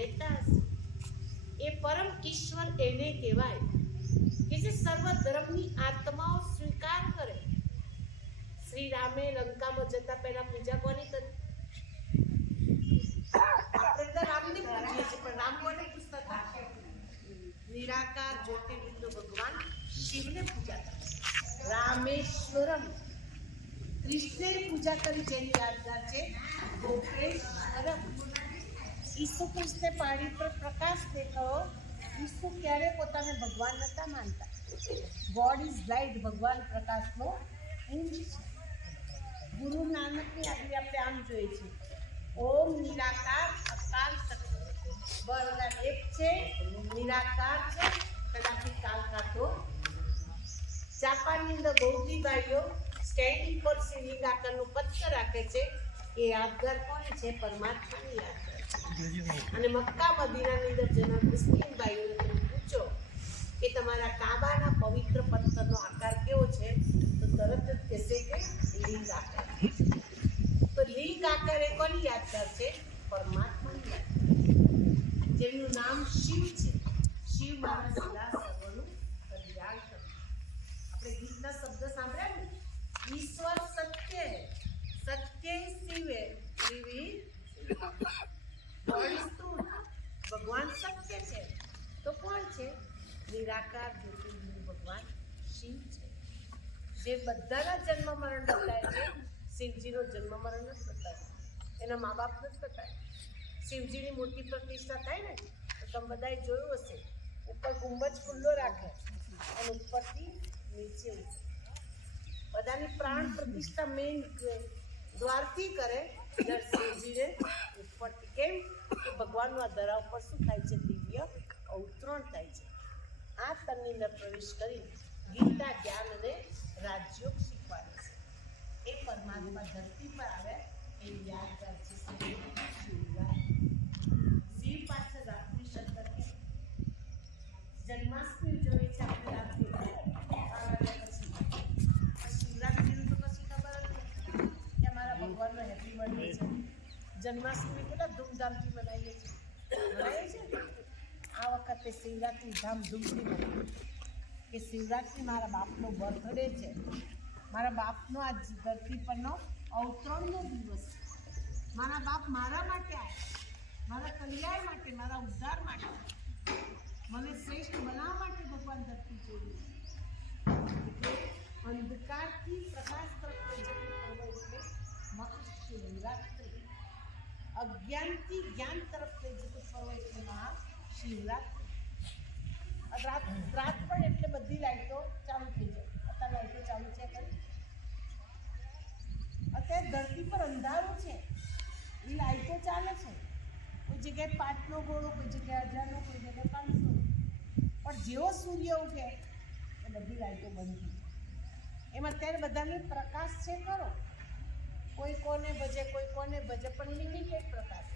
રહેતા હશે એ પરમ ઈશ્વર એને કહેવાય કે જે સર્વ ધર્મની આત્માઓ સ્વીકાર કરે. શ્રી રામે લંકામાં જતા પહેલા પૂજા કોની કરી? આપણે તો રામને પૂજીએ છીએ, પણ રામ કોને પૂજતા હતા? નિરાકાર જ્યોતિર્લિંગ ભગવાન શિવને પૂજા કરતા. રામેશ્વરમ કૃષ્ણે પૂજા કરી જેની યાદગાર છે ગોપેશ્વરમ. ઈસુ કૃષ્ણે પાણી પર પ્રકાશ દેખાયો. ઈસુ ક્યારે પોતાને ભગવાન નતા માનતા. ગોડ ઇઝ લાઇટ, ભગવાન પ્રકાશનો પુંજ છે. ગુરુ નાનકની આગળ આપણે આમ જોઈએ છે, ઓમ નિરાકાર અકાલ સત્ય. ભગવાન એક છે, નિરાકાર છે, કદાપી કાલ કાઢો. જાપાનની અંદર ગૌરીબાઈઓ સ્ટેન્ડિંગ પર સિલિંગ આકારનું પથ્થર રાખે છે. એ યાદગાર કોની છે? પરમાત્માની યાદગાર. અને મક્કા મદીનાની અંદર જનાર મુસ્લિમ ભાઈઓને તમે પૂછો કે તમારા કાબાના પવિત્ર પથ્થરનો આકાર કેવો છે, તો તરત જ કહેશે કે લિંગ આકાર. તો લિંગ આકાર એ કોની યાદગાર છે? પરમાત્માની યાદગાર. જેમનું નામ શિવ છે. શિવ મારા સિલા સર્વનું કલ્યાણ કરે. આપણે ગીતના શબ્દ સાંભળ્યા ને, ઈશ્વર સત્ય હે, સત્ય શિવે, શિવી ભગવાન સત્ય છે. તો કોણ છે? નિરાકાર જ્યોતિર્લિંગ ભગવાન શિવ છે, જે બધાના જન્મ મરણ બતાવે છે. શિવજીનો જન્મ મરણ નથી બતાવ્યો, એના મા બાપ નથી બતાવ્યા. શિવજીની મૂર્તિ પ્રતિષ્ઠા થાય ને તો તમે બધાએ જોયું હશે, ઉપર ગુંબજ ખુલ્લો રાખે અને ઉપરથી નીચે બધાની પ્રાણ પ્રતિષ્ઠા મેઇન દ્વારથી કરે. શિવજીને ઉપરથી. કેમ કે ભગવાનનું આ ધરા ઉપર શું થાય છે? દિવ્ય અવતરણ થાય છે. આ તનની અંદર પ્રવેશ કરી ગીતા જ્ઞાન અને રાજયોગ શીખવાડે છે. એ પરમાત્મા ધરતી પર આવે એ યાદગાર છે. શિવ પાછળ રાત્રિ શંકર જન્માષ્ટમી જોઈએ છે આપણે રાત્રિ 12 પછી. શિવરાત્રિનું તો પછી ખબર જ નથી કે અમારા ભગવાનનો હેપી બર્થડે છે. જન્માષ્ટમી કેટલા ધૂમધામથી મનાવીએ છીએ. આ વખતે શિવરાત્રિ ધામધૂમથી મનાવીએ કે શિવરાત્રિ મારા બાપનો બર્થડે છે. મારા બાપનો આ ધરતી પરનો અવતરણનો દિવસ છે. મારા બાપ મારા માટે આવ્યા, મારા કલ્યાણ માટે, મારા ઉદ્ધાર માટે, મને શ્રેષ્ઠ બનાવવા માટે ભગવાન ધરતી જોયું. એટલે અંધકારથી પ્રકાશ તરફ લઈ જતું પર્વ એટલે મહાશિવરાત્રિ. અજ્ઞાનથી જ્ઞાન તરફ લઈ જતું પર્વ એટલે મહાશિવરાત્રિ. રાત પણ એટલે બધી લાઈટો ચાલુ થઈ જાય. અત્યારે લાઈટો ચાલુ છે કરી. અત્યારે ધરતી પર અંધારું છે, એ લાઈટો ચાલે છે. કોઈ જગ્યાએ 5નો ગોળો, કોઈ જગ્યાએ 1000નો, કોઈ જગ્યાએ 500નો. પણ જેવો સૂર્ય ઉઠે એ બધી લાઈટો બંધ થઈ જાય. એમાં અત્યારે બધાને પ્રકાશ છે ખરો. કોઈ કોને ભજે, કોઈ કોને ભજે, પણ લિમિટેડ પ્રકાશ.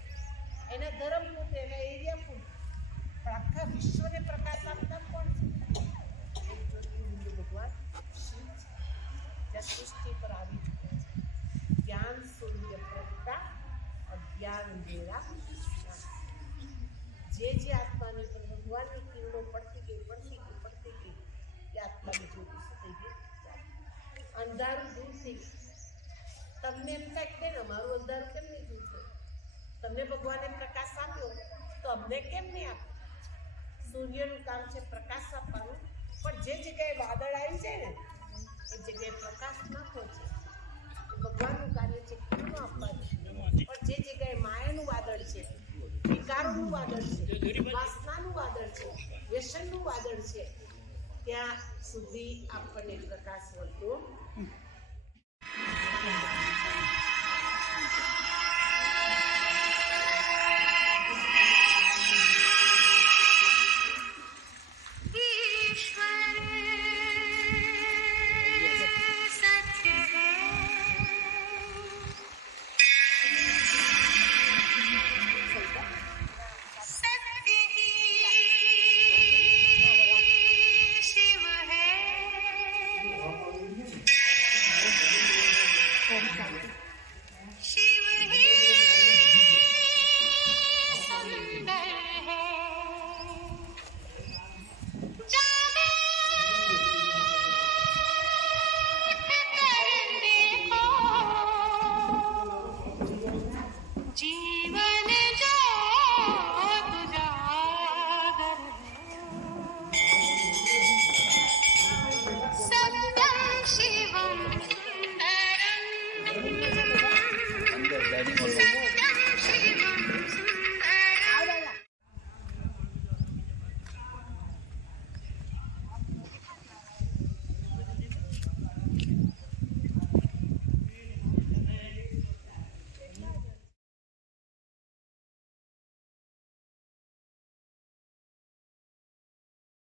એના ધર્મ પૂરતું, એના એરિયા પૂરતું. પણ આખા વિશ્વને પ્રકાશ આપતા કોણ છે? એક જ્યોતિર્લિંગ ભગવાન શિવ છે. જ્યાં સૃષ્ટિ પર આવી ચૂક્યા છે. જ્ઞાન સૂર્ય પ્રગટા, અજ્ઞાન અંધેરા. જે આત્માની પર ભગવાનની કિરણો પડતી ગઈ એ આત્માની જ્યોતિ શું થઈ ગઈ? અંધારું દૂર થઈ ગયું. તમને એમ થાય કે અમારું અંધારું કેમ નહીં દૂર થયું? તમને ભગવાને પ્રકાશ આપ્યો તો અમને કેમ નહીં આપ્યો? સૂર્યનું કામ છે પ્રકાશ આપવાનું, પણ જે જગ્યાએ વાદળ આવી જાય ને એ જગ્યાએ પ્રકાશ ના પહોંચે. ભગવાનનું કાર્ય છે કિરણો આપવાનું. પણ જે જગ્યાએ માયાનું વાદળ છે, વિકારોનું વાદળ છે, વાસનાનું વાદળ છે, વ્યસનનું વાદળ છે, ત્યાં સુધી આપણને પ્રકાશ મળતો.